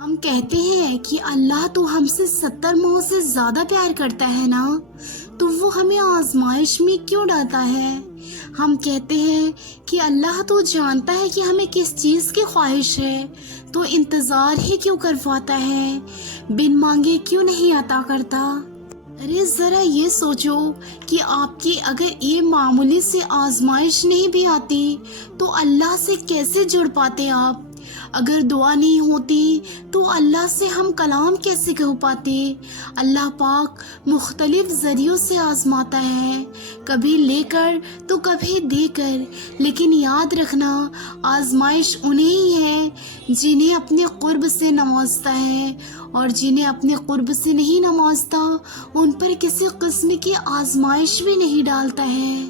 ہم کہتے ہیں کہ اللہ تو ہم سے 70 ماہ سے زیادہ پیار کرتا ہے نا، تو وہ ہمیں آزمائش میں کیوں ڈالتا ہے؟ ہم کہتے ہیں کہ اللہ تو جانتا ہے کہ ہمیں کس چیز کی خواہش ہے، تو انتظار ہی کیوں کرواتا ہے، بن مانگے کیوں نہیں عطا کرتا؟ ارے ذرا یہ سوچو کہ آپ کی اگر یہ معمولی سی آزمائش نہیں بھی آتی تو اللہ سے کیسے جڑ پاتے آپ؟ اگر دعا نہیں ہوتی تو اللہ سے ہم کلام کیسے کہہ پاتے؟ اللہ پاک مختلف ذریعوں سے آزماتا ہے، کبھی لے کر تو کبھی دے کر، لیکن یاد رکھنا آزمائش انہیں ہی ہے جنہیں اپنے قرب سے نوازتا ہے، اور جنہیں اپنے قرب سے نہیں نوازتا ان پر کسی قسم کی آزمائش بھی نہیں ڈالتا ہے۔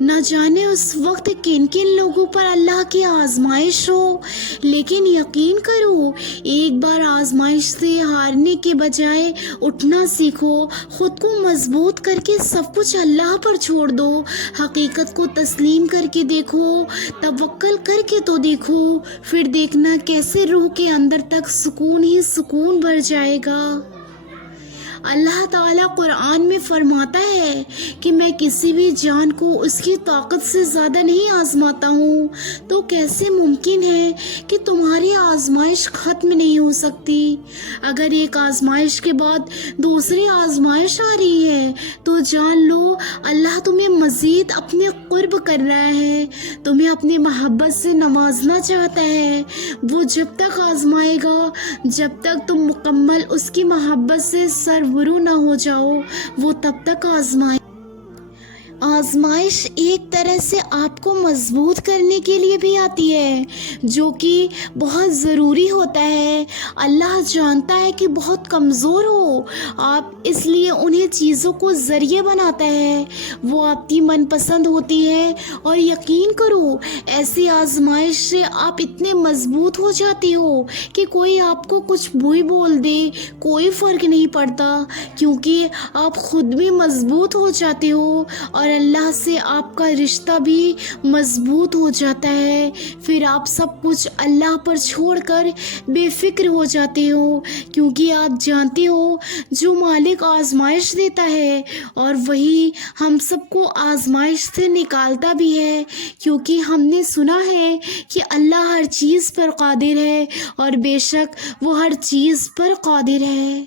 نہ جانے اس وقت کن کن لوگوں پر اللہ کی آزمائش ہو، لیکن یقین کرو ایک بار آزمائش سے ہارنے کے بجائے اٹھنا سیکھو، خود کو مضبوط کر کے سب کچھ اللہ پر چھوڑ دو، حقیقت کو تسلیم کر کے دیکھو، توکل کر کے تو دیکھو، پھر دیکھنا کیسے روح کے اندر تک سکون ہی سکون بھر جائے گا۔ اللہ تعالیٰ قرآن میں فرماتا ہے کہ میں کسی بھی جان کو اس کی طاقت سے زیادہ نہیں آزماتا ہوں، تو کیسے ممکن ہے کہ تمہاری آزمائش ختم نہیں ہو سکتی؟ اگر ایک آزمائش کے بعد دوسری آزمائش آ رہی ہے تو جان لو اللہ تمہیں مزید اپنے قرب کر رہا ہے، تمہیں اپنی محبت سے نوازنا چاہتا ہے۔ وہ جب تک آزمائے گا جب تک تم مکمل اس کی محبت سے سربرو نہ ہو جاؤ، وہ تب تک آزمائش ایک طرح سے آپ کو مضبوط کرنے کے لیے بھی آتی ہے، جو کہ بہت ضروری ہوتا ہے۔ اللہ جانتا ہے کہ بہت کمزور ہو آپ، اس لیے انہیں چیزوں کو ذریعے بناتا ہے، وہ آپ کی من پسند ہوتی ہے، اور یقین کرو ایسی آزمائش سے آپ اتنے مضبوط ہو جاتی ہو کہ کوئی آپ کو کچھ بھی بول دے کوئی فرق نہیں پڑتا، کیونکہ آپ خود بھی مضبوط ہو جاتے ہو اور اللہ سے آپ کا رشتہ بھی مضبوط ہو جاتا ہے۔ پھر آپ سب کچھ اللہ پر چھوڑ کر بے فکر ہو جاتے ہو، کیونکہ آپ جانتے ہو جو مالک آزمائش دیتا ہے اور وہی ہم سب کو آزمائش سے نکالتا بھی ہے، کیونکہ ہم نے سنا ہے کہ اللہ ہر چیز پر قادر ہے، اور بے شک وہ ہر چیز پر قادر ہے۔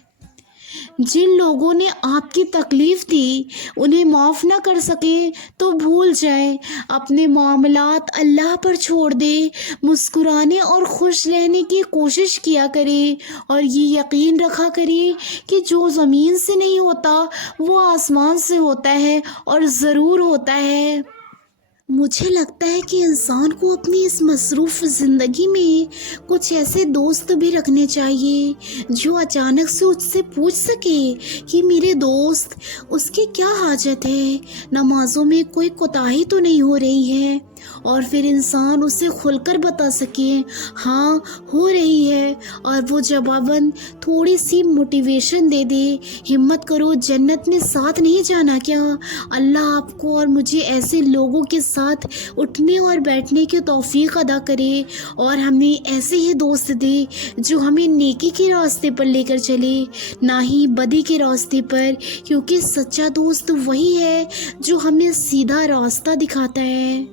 جن لوگوں نے آپ کی تکلیف دی انہیں معاف نہ کر سکیں تو بھول جائیں، اپنے معاملات اللہ پر چھوڑ دیں، مسکرانے اور خوش رہنے کی کوشش کیا کریں، اور یہ یقین رکھا کریں کہ جو زمین سے نہیں ہوتا وہ آسمان سے ہوتا ہے اور ضرور ہوتا ہے۔ مجھے لگتا ہے کہ انسان کو اپنی اس مصروف زندگی میں کچھ ایسے دوست بھی رکھنے چاہیے جو اچانک سے اس سے پوچھ سکے کہ میرے دوست اس کی کیا حاجت ہے، نمازوں میں کوئی کوتاہی تو نہیں ہو رہی ہے، اور پھر انسان اسے کھل کر بتا سکے ہاں ہو رہی ہے، اور وہ جواباً تھوڑی سی موٹیویشن دے دے، ہمت کرو جنت میں ساتھ نہیں جانا کیا؟ اللہ آپ کو اور مجھے ایسے لوگوں کے ساتھ اٹھنے اور بیٹھنے کی توفیق عطا کرے، اور ہمیں ایسے ہی دوست دے جو ہمیں نیکی کے راستے پر لے کر چلے، نہ ہی بدی کے راستے پر، کیونکہ سچا دوست وہی ہے جو ہمیں سیدھا راستہ دکھاتا ہے۔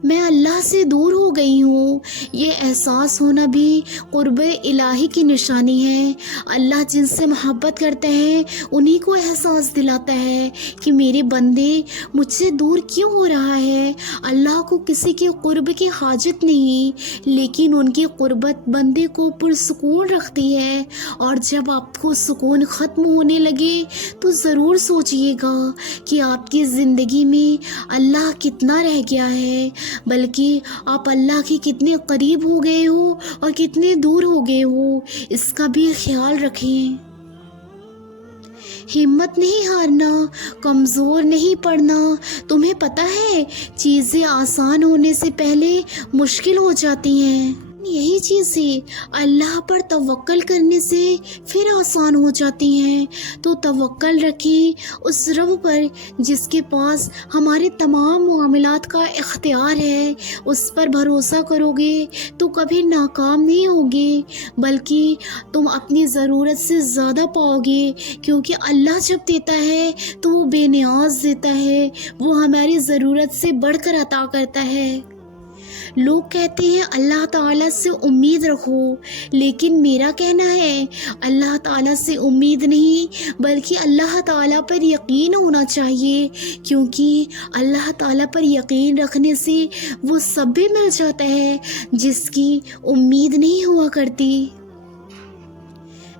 میں اللہ سے دور ہو گئی ہوں، یہ احساس ہونا بھی قرب الہی کی نشانی ہے۔ اللہ جن سے محبت کرتا ہے انہی کو احساس دلاتا ہے کہ میرے بندے مجھ سے دور کیوں ہو رہا ہے۔ اللہ کو کسی کے قرب کی حاجت نہیں، لیکن ان کی قربت بندے کو پرسکون رکھتی ہے، اور جب آپ کو سکون ختم ہونے لگے تو ضرور سوچئے گا کہ آپ کی زندگی میں اللہ کتنا رہ گیا ہے، بلکہ آپ اللہ کے کتنے قریب ہو گئے ہو اور کتنے دور ہو گئے ہو، اس کا بھی خیال رکھیں۔ ہمت نہیں ہارنا، کمزور نہیں پڑنا۔ تمہیں پتہ ہے چیزیں آسان ہونے سے پہلے مشکل ہو جاتی ہیں۔ یہی چیزیں اللہ پر توکل کرنے سے پھر آسان ہو جاتی ہیں۔ تو توکل رکھیں اس رب پر جس کے پاس ہمارے تمام معاملات کا اختیار ہے۔ اس پر بھروسہ کرو گے تو کبھی ناکام نہیں ہوگے، بلکہ تم اپنی ضرورت سے زیادہ پاؤ گے، کیونکہ اللہ جب دیتا ہے تو وہ بے نیاز دیتا ہے، وہ ہماری ضرورت سے بڑھ کر عطا کرتا ہے۔ لوگ کہتے ہیں اللہ تعالیٰ سے امید رکھو، لیکن میرا کہنا ہے اللہ تعالیٰ سے امید نہیں بلکہ اللہ تعالیٰ پر یقین ہونا چاہیے، کیونکہ اللہ تعالیٰ پر یقین رکھنے سے وہ سب بھی مل جاتا ہے جس کی امید نہیں ہوا کرتی۔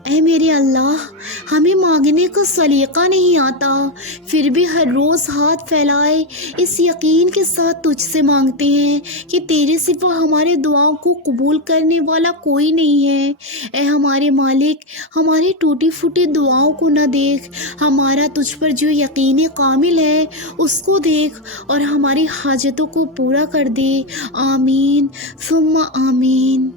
اے میرے اللہ، ہمیں مانگنے کا سلیقہ نہیں آتا، پھر بھی ہر روز ہاتھ پھیلائے اس یقین کے ساتھ تجھ سے مانگتے ہیں کہ تیرے سوا ہمارے دعاؤں کو قبول کرنے والا کوئی نہیں ہے۔ اے ہمارے مالک، ہماری ٹوٹی پھوٹی دعاؤں کو نہ دیکھ، ہمارا تجھ پر جو یقین کامل ہے اس کو دیکھ اور ہماری حاجتوں کو پورا کر دے۔ آمین ثم آمین۔